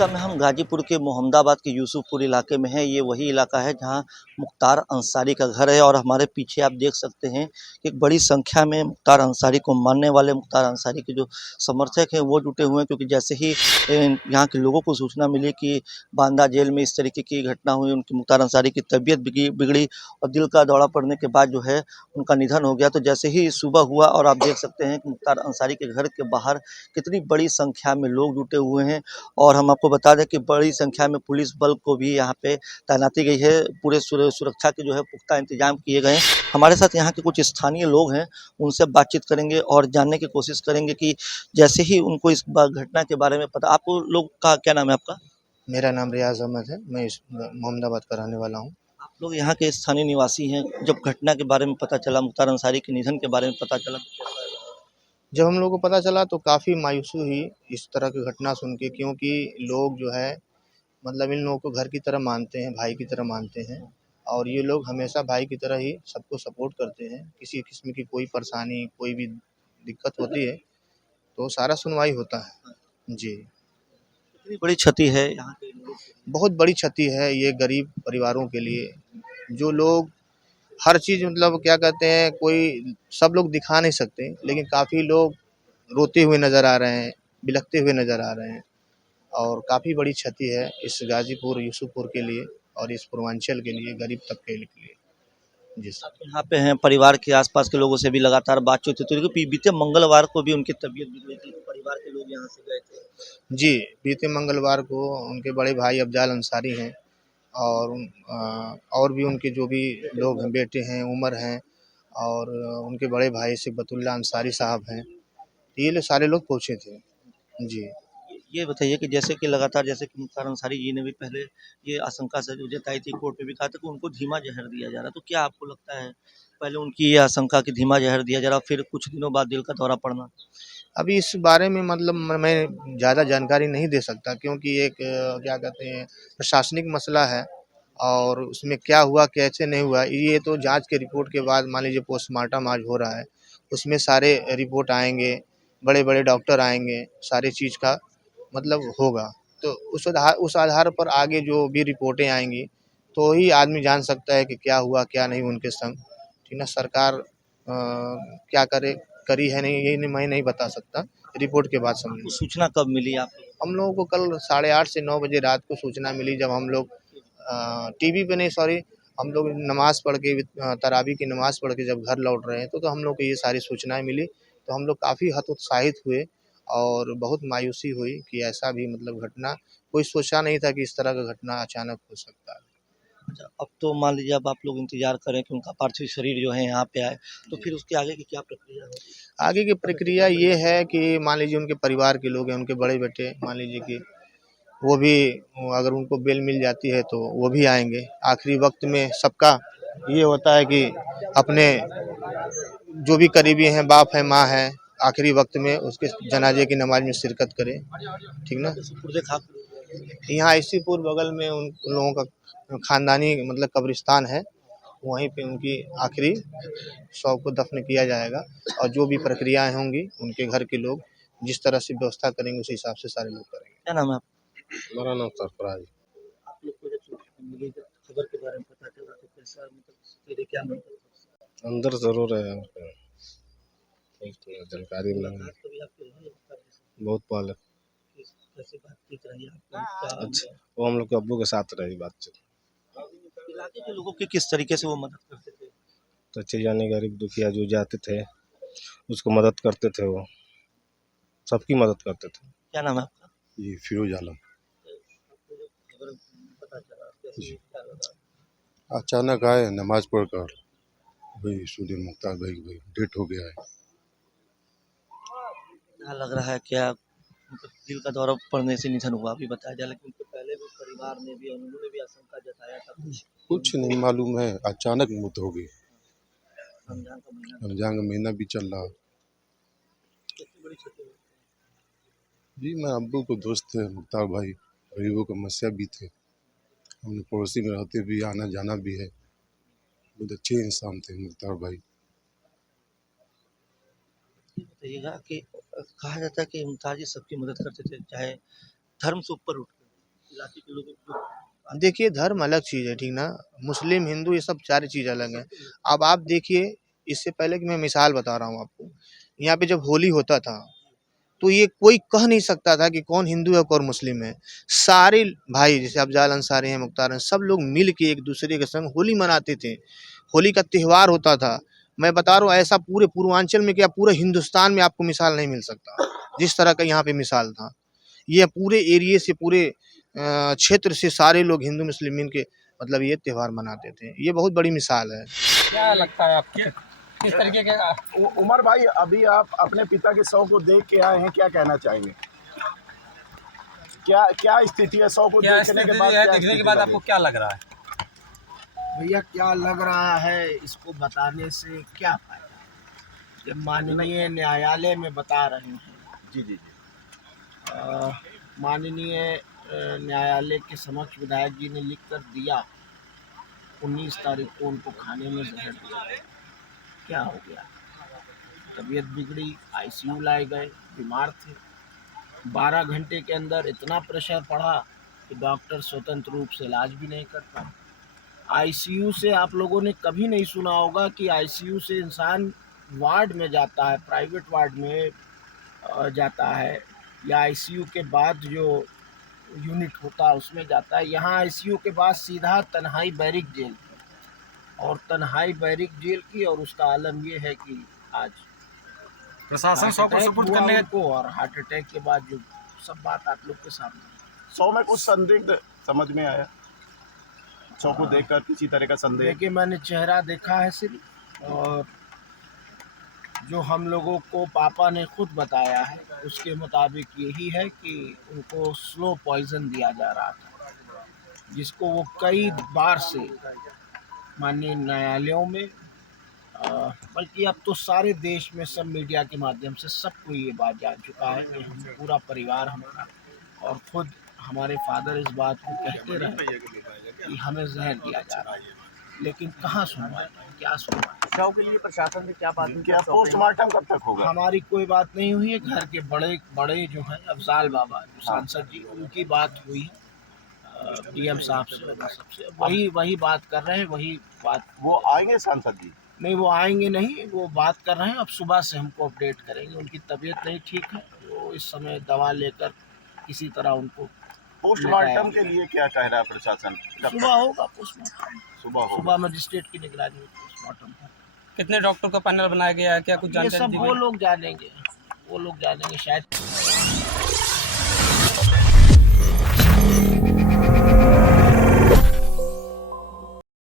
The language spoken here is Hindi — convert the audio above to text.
समय हम गाजीपुर के मोहम्मदाबाद के यूसुफपुर इलाके में हैं। ये वही इलाका है जहाँ मुख्तार अंसारी का घर है और हमारे पीछे आप देख सकते हैं कि एक बड़ी संख्या में मुख्तार अंसारी को मानने वाले, मुख्तार अंसारी के जो समर्थक हैं वो जुटे हुए हैं। क्योंकि जैसे ही यहाँ के लोगों को सूचना मिली कि बांदा जेल में इस तरीके की घटना हुई, उनकी मुख्तार अंसारी की तबीयत बिगड़ी और दिल का दौरा पड़ने के बाद जो है उनका निधन हो गया। तो जैसे ही सुबह हुआ और आप देख सकते हैं कि मुख्तार अंसारी के घर के बाहर कितनी बड़ी संख्या में लोग जुटे हुए हैं। और हम आपको बता दें कि बड़ी संख्या में पुलिस बल को भी यहाँ पे तैनाती गई है। पूरे सुरक्षा के जो है पुख्ता इंतजाम किए गए हैं। हमारे साथ यहाँ के कुछ स्थानीय लोग हैं, उनसे बातचीत करेंगे और जानने की कोशिश करेंगे कि जैसे ही उनको इस घटना के बारे में पता। आप लोग का क्या नाम है आपका? मेरा नाम रियाज अहमद है। मैं इस मोहम्मदाबाद का रहने वाला हूँ। आप लोग यहाँ के स्थानीय निवासी हैं। जब घटना के बारे में पता चला, मुख्तार अंसारी के निधन के बारे में पता चला, तो कैसा लगा? जब हम लोग को पता चला तो काफ़ी मायूसी हुई इस तरह की घटना सुन के, क्योंकि लोग जो है मतलब इन लोगों को घर की तरह मानते हैं, भाई की तरह मानते हैं। और ये लोग हमेशा भाई की तरह ही सबको सपोर्ट करते हैं। किसी किस्म की कोई परेशानी, कोई भी दिक्कत होती है तो सारा सुनवाई होता है। जी, कितनी बड़ी क्षति है यहाँ के लोगों को? बहुत बड़ी क्षति है ये गरीब परिवारों के लिए। जो लोग हर चीज़ मतलब क्या कहते हैं, कोई सब लोग दिखा नहीं सकते, लेकिन काफ़ी लोग रोते हुए नज़र आ रहे हैं, बिलखते हुए नज़र आ रहे हैं। और काफ़ी बड़ी क्षति है इस गाजीपुर, यूसुफपुर के लिए और इस पूर्वांचल के लिए, गरीब तबके के लिए। जी सर। आप यहाँ पे हैं, परिवार के आसपास के लोगों से भी लगातार बातचीत होती है। क्योंकि बीते मंगलवार को भी उनकी तबीयत बिगड़ी थी, तो परिवार के लोग यहाँ से गए थे। जी, बीते मंगलवार को उनके बड़े भाई अफ़ज़ाल अंसारी हैं और और भी उनके जो भी लोग हैं, बेटे हैं, उमर हैं और उनके बड़े भाई सिकबतुल्लाह अंसारी साहब हैं। ये लोग सारे लोग पहुँचे थे। जी। ये बताइए कि जैसे कि लगातार, जैसे कि मुख्तार अंसारी जी ने भी पहले ये आशंका से जो जताई थी, कोर्ट में भी कहा था कि उनको धीमा जहर दिया जा रहा है। तो क्या आपको लगता है पहले उनकी ये आशंका कि धीमा जहर दिया जा रहा, फिर कुछ दिनों बाद दिल का दौरा पड़ना? अभी इस बारे में मतलब मैं ज़्यादा जानकारी नहीं दे सकता, क्योंकि एक क्या कहते हैं, प्रशासनिक मसला है और उसमें क्या हुआ कैसे नहीं हुआ ये तो जांच के रिपोर्ट के बाद, मान लीजिए पोस्टमार्टम आज हो रहा है, उसमें सारे रिपोर्ट आएंगे, बड़े बड़े डॉक्टर आएंगे, सारी चीज़ का मतलब होगा। तो उस आधार पर आगे जो भी रिपोर्टें आएंगी तो ही आदमी जान सकता है कि क्या हुआ क्या नहीं उनके संग। ठीक ना, सरकार क्या करे, करी है नहीं, ये नहीं, मैं नहीं बता सकता, रिपोर्ट के बाद आपको समझेंगे। सूचना कब मिली आप लोगों हम लोगों को कल 8:30 से 9 बजे रात को सूचना मिली, जब हम लोग टीवी पे नहीं, सॉरी, हम लोग नमाज़ पढ़ के तरावी की नमाज़ पढ़ के जब घर लौट रहे हैं तो हम लोग को ये सारी सूचनाएँ मिली। तो हम लोग काफ़ी हतोत्साहित हुए और बहुत मायूसी हुई कि ऐसा भी मतलब घटना, कोई सोचा नहीं था कि इस तरह का घटना अचानक हो सकता है। अच्छा, अब तो मान लीजिए अब आप लोग इंतजार करें कि उनका पार्थिव शरीर जो है यहाँ पे आए, तो फिर उसके आगे की क्या प्रक्रिया होगी? आगे की प्रक्रिया ये है कि मान लीजिए उनके परिवार के लोग हैं, उनके बड़े बेटे, मान लीजिए कि वो भी, अगर उनको बेल मिल जाती है तो वो भी आएँगे। आखिरी वक़्त में सबका ये होता है कि अपने जो भी करीबी हैं, बाप है, माँ है, आखिरी वक़्त में उसके जनाज़े की नमाज़ में शिरकत करें। ठीक ना? तो सुपुर्द खाक। यहाँ इसीपुर बगल में उन लोगों का ख़ानदानी मतलब कब्रिस्तान है, वहीं पे उनकी आखिरी शव को दफ़न किया जाएगा और जो भी प्रक्रियाएँ होंगी, उनके घर के लोग जिस तरह से व्यवस्था करेंगे, उस हिसाब से सारे लोग करेंगे। क्या नाम है आपका? मेरा नाम सरफराज। आप लोग को जब सूचना मिली, जब खबर के बारे में पता चला, तो कैसा मतलब फिर क्या मतलब? अंदर ज़रूर है, ठीक है, जानकारी मिला मुलाकात कभी आपके हुई है मुख्तार जी से? बहुत पहले। कैसे बातचीत रही आपकी? क्या अच्छा, वो हम लोग के अब्बू के साथ रही बातचीत। इलाके के लोगों की किस तरीके से वो मदद करते थे? तो अच्छे यानी गरीब दुखिया जो जाते थे उसको मदद करते थे, वो सबकी मदद करते थे। क्या नाम है आपका? जी, फिरोज आलम। आपको जब खबर पता चला, कैसे क्या लगा? अचानक आए नमाज पढ़कर, भाई सुदीन मुख्तार भाई की भाई डेट हो गया है। क्या लग रहा है, क्या मतलब दिल का दौरा पड़ने से निधन हुआ अभी बताया जाए, लेकिन उनके पहले भी परिवार ने भी और उन्होंने भी आशंका जताया था कुछ कि कुछ उनको नहीं मालूम है, अचानक मौत हो गई। रमजान का महीना था। रमजान का महीना भी चल रहा। कितनी बड़ी क्षति हुई? जी, मैं अब्बू को दोस्त थे मुख्तार भाई, गरीबों का मस्या भी थे। हमने पड़ोसी में रहते भी, आना जाना भी है। बहुत अच्छे इंसान थे मुख्तार भाई। ये बताइएगा कि कहा जाता है कि मुमताज जी सबकी मदद करते थे, चाहे धर्म से ऊपर उठ के। इलाके के लोगों को? देखिए धर्म अलग चीज़ है, ठीक ना। मुस्लिम हिंदू ये सब सारी चीज़ अलग है। अब आप देखिए, इससे पहले कि मैं मिसाल बता रहा हूँ आपको, यहाँ पे जब होली होता था तो ये कोई कह नहीं सकता था कि कौन हिंदू है कौन मुस्लिम है। सारे भाई जैसे अफजाल अंसारी हैं, मुख्तार हैं, सब लोग मिल के एक दूसरे के संग होली मनाते थे। होली का त्योहार होता था। मैं बता रहा हूँ, ऐसा पूरे पूर्वांचल में क्या पूरे हिंदुस्तान में आपको मिसाल नहीं मिल सकता जिस तरह का यहाँ पे मिसाल था। ये पूरे एरिए से पूरे क्षेत्र से सारे लोग हिंदू मुस्लिम मिल के मतलब ये त्योहार मनाते थे। ये बहुत बड़ी मिसाल है। क्या लगता है आपको किस तरीके के उमर भाई, अभी आप अपने पिता के शव को देख के आए हैं, क्या कहना चाहेंगे? क्या क्या स्थिति है शव को देखने के बाद? देखने के बाद आपको क्या लग रहा है? भैया क्या लग रहा है, इसको बताने से क्या फायदा जब माननीय न्यायालय में बता रहे हैं। जी जी जी। माननीय न्यायालय के समक्ष विधायक जी ने लिख कर दिया 19 तारीख को उनको खाने में जहर दिया। क्या हो गया? तबीयत बिगड़ी, आईसीयू लाए गए, बीमार थे। 12 घंटे के अंदर इतना प्रेशर पड़ा कि डॉक्टर स्वतंत्र रूप से इलाज भी नहीं कर पाए। आईसीयू से आप लोगों ने कभी नहीं सुना होगा कि आईसीयू से इंसान वार्ड में जाता है, प्राइवेट वार्ड में जाता है, या आईसीयू के बाद जो यूनिट होता है उसमें जाता है। यहाँ आईसीयू के बाद सीधा तन्हाई बैरिक जेल की, और तन्हाई बैरिक जेल की, और उसका आलम ये है कि आज प्रशासन सौ को सुपुर्द करने को, और हार्ट अटैक के बाद जो सब बात आप लोग के सामने। शव में कुछ संदिग्ध समझ में आया? शव को देखकर किसी तरह का संदेह? देखिए मैंने चेहरा देखा है सिर्फ, और जो हम लोगों को पापा ने खुद बताया है उसके मुताबिक यही है कि उनको स्लो पॉइजन दिया जा रहा था, जिसको वो कई बार से माननीय न्यायालयों में, बल्कि अब तो सारे देश में सब मीडिया के माध्यम से सबको ये बात जान चुका है कि हम पूरा परिवार हमारा और खुद हमारे फादर इस बात को कहते रहे कि हमें जहर दिया जा रहा है, लेकिन कहाँ सुनवाई, क्या सुनवाई। शव के लिए प्रशासन ने क्या बात की? क्या पोस्टमार्टम कब तक होगा? हमारी कोई बात नहीं हुई है। घर के बड़े बड़े जो हैं अफजाल बाबा जो सांसद जी, उनकी बात हुई है डीएम साहब से, सबसे वही बात कर रहे हैं, वही बात। वो आएंगे सांसद जी? नहीं, वो आएंगे नहीं, वो बात कर रहे हैं। अब सुबह से हमको अपडेट करेंगे। उनकी तबीयत नहीं ठीक है, वो इस समय दवा लेकर किसी तरह उनको पोस्टमार्टम के लिए क्या कह रहा है प्रशासन? सुबह होगा पोस्टमार्टम, सुबह मजिस्ट्रेट की निगरानी में पोस्टमार्टम है। कितने डॉक्टर का पैनल बनाया गया है, क्या कुछ ये जानकारी सब दी वो गई? लोग जानेंगे शायद।